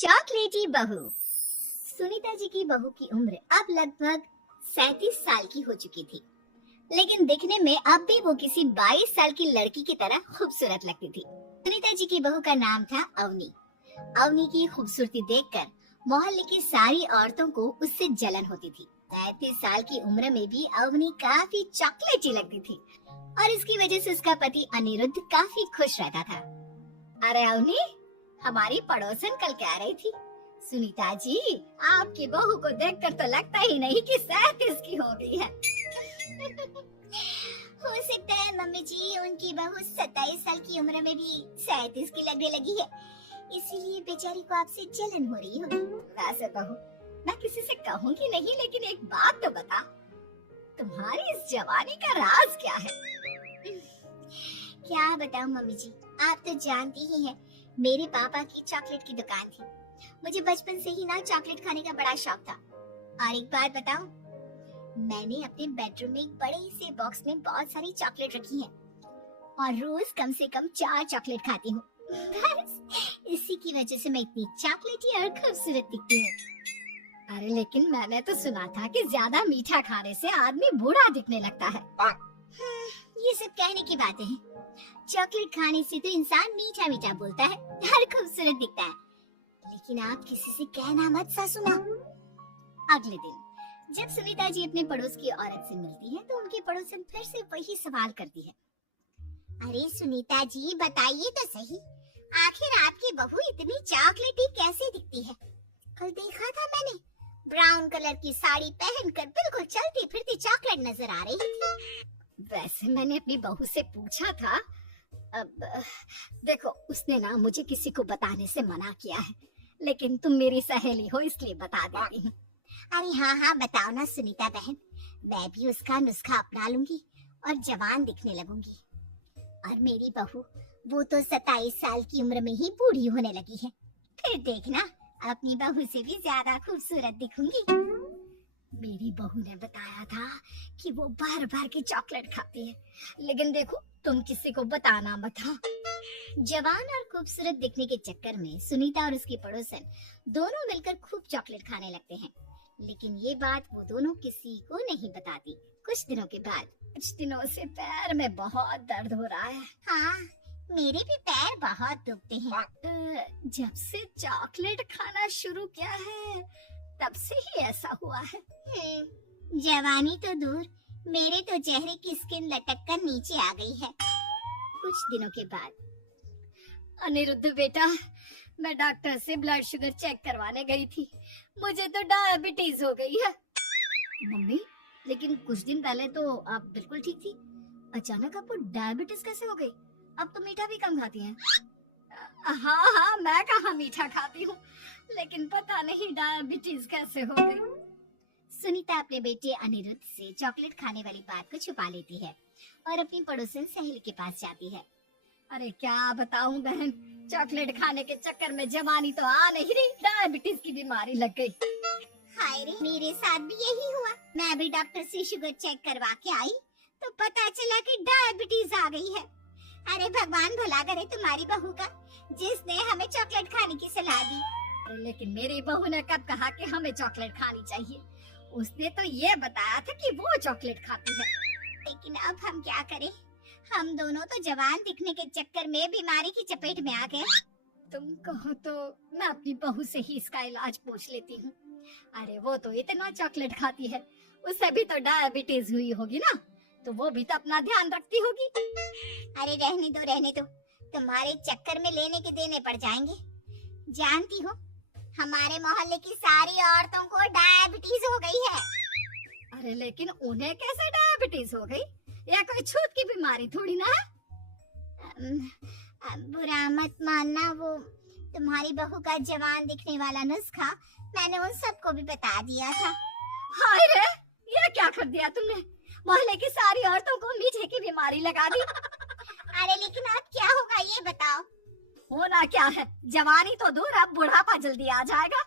चॉकलेटी बहू। सुनीता जी की बहू की उम्र अब लगभग 37 साल की हो चुकी थी, लेकिन दिखने में अब भी वो किसी 22 साल की लड़की की तरह खूबसूरत लगती थी। सुनीता जी की बहू का नाम था अवनी। अवनी की खूबसूरती देखकर मोहल्ले की सारी औरतों को उससे जलन होती थी। 37 साल की उम्र में भी अवनी काफी चॉकलेटी लगती थी और इसकी वजह से उसका पति अनिरुद्ध काफी खुश रहता था। अरे अवनी, हमारी पड़ोसन कल कह रही थी, सुनीता जी आपकी बहू को देखकर तो लगता ही नहीं कि 37 की हो गई है। हो सकता है मम्मी जी उनकी बहू 27 साल की उम्र में भी 37 की लगने लगी है, इसीलिए बेचारी को आपसे जलन हो रही होगी। वैसे बहू मैं किसी से कहूँगी नहीं, लेकिन एक बात तो बता, तुम्हारी इस जवानी का राज क्या है? क्या बताऊं मम्मी जी, आप तो जानती ही हैं, मेरे पापा की चॉकलेट की दुकान थी। मुझे बचपन से ही ना चॉकलेट खाने का बड़ा शौक था। और एक बात बताऊं, मैंने अपने बेडरूम में एक बड़े से बॉक्स में बहुत सारी चॉकलेट रखी है और रोज कम से कम 4 चॉकलेट खाती हूँ। बस इसी की वजह से मैं इतनी चॉकलेटी और खूबसूरत दिखती हूँ। अरे लेकिन मैंने तो सुना था कि ज्यादा मीठा खाने से आदमी बूढ़ा दिखने लगता है। ये सब कहने की बातें हैं। चॉकलेट खाने से तो इंसान मीठा मीठा बोलता है और खूबसूरत दिखता है, लेकिन आप किसी से कहना मत सासू माँ। अगले दिन जब सुनीता जी अपने पड़ोस की औरत से मिलती है तो उनकी पड़ोसन फिर से वही सवाल करती है। अरे सुनीता जी बताइए तो सही, आखिर आपकी बहू इतनी चॉकलेटी कैसे दिखती है? कल देखा था मैंने, ब्राउन कलर की साड़ी पहनकर बिल्कुल चलती फिरती चॉकलेट नजर आ रही थी। वैसे मैंने अपनी बहू से पूछा था, अब देखो उसने ना मुझे किसी को बताने से मना किया है, लेकिन तुम मेरी सहेली हो इसलिए बता देती हूँ। अरे हाँ हाँ बताओ ना सुनीता बहन, मैं भी उसका नुस्खा अपना लूंगी और जवान दिखने लगूंगी। और मेरी बहू वो तो 27 साल की उम्र में ही बूढ़ी होने लगी है, फिर देखना अपनी बहू से भी ज्यादा खूबसूरत दिखूंगी। मेरी बहू ने बताया था कि वो बार बार की चॉकलेट खाती है, लेकिन देखो तुम किसी को बताना मत। हाँ। जवान और खूबसूरत दिखने के चक्कर में सुनीता और उसकी पड़ोसन दोनों मिलकर खूब चॉकलेट खाने लगते हैं, लेकिन ये बात वो दोनों किसी को नहीं बताती। कुछ दिनों के बाद, कुछ दिनों से पैर में बहुत दर्द हो रहा है। हाँ मेरे भी पैर बहुत दुखते हैं। जब से चॉकलेट खाना शुरू किया है तब से ही ऐसा हुआ है। जवानी तो दूर, मेरे तो चेहरे की स्किन लटक कर नीचे आ गई है। कुछ दिनों के बाद, अनिरुद्ध बेटा, मैं डॉक्टर से ब्लड शुगर चेक करवाने गई थी, मुझे तो डायबिटीज हो गई है। मम्मी, लेकिन कुछ दिन पहले तो आप बिल्कुल ठीक थी, अचानक आपको डायबिटीज कैसे हो गई? अब तो मीठा भी कम खाती हैं। हाँ हाँ मैं कहाँ मीठा खाती हूँ, लेकिन पता नहीं डायबिटीज कैसे हो गई। सुनीता अपने बेटे अनिरुद्ध से चॉकलेट खाने वाली बात को छुपा लेती है और अपनी पड़ोसन सहेली के पास जाती है। अरे क्या बताऊं बहन, चॉकलेट खाने के चक्कर में जवानी तो आ नहीं रही, डायबिटीज की बीमारी लग गई। हाय रे, मेरे साथ भी यही हुआ। मैं भी डॉक्टर से शुगर चेक करवा के आई तो पता चला कि डायबिटीज आ गई है। अरे भगवान भला करे तुम्हारी बहू का, जिसने हमें चॉकलेट खाने की सलाह दी। लेकिन मेरी बहू ने कब कहा कि हमें चॉकलेट खानी चाहिए? उसने तो ये बताया था कि वो चॉकलेट खाती है। लेकिन अब हम क्या करें, हम दोनों तो जवान दिखने के चक्कर में बीमारी की चपेट में आ गए। तुम कहो तो मैं अपनी बहू से ही इसका इलाज पूछ लेती हूँ। अरे वो तो इतना चॉकलेट खाती है, उसे भी तो डायबिटीज हुई होगी ना, तो वो भी तो अपना ध्यान रखती होगी। अरे रहने दो, तुम्हारे चक्कर में लेने के देने पड़ जाएंगे। जानती हो, हमारे मोहल्ले की सारी औरतों को डायबिटीज हो गई है। अरे लेकिन उन्हें कैसे डायबिटीज हो गई? या कोई छूत की बीमारी थोड़ी ना है। बुरा मत मानना, वो तुम्हारी बहू का जवान दिखने वाला नुस्खा मैंने उन सबको भी बता दिया था। हाय रे, ये क्या कर दिया तुमने? मोहल्ले की सारी औरतों को मीठे की बीमारी लगा दी। अरे लेकिन अब क्या होगा ये बताओ? होना क्या है, जवानी तो दूर, अब बुढ़ापा जल्दी आ जाएगा।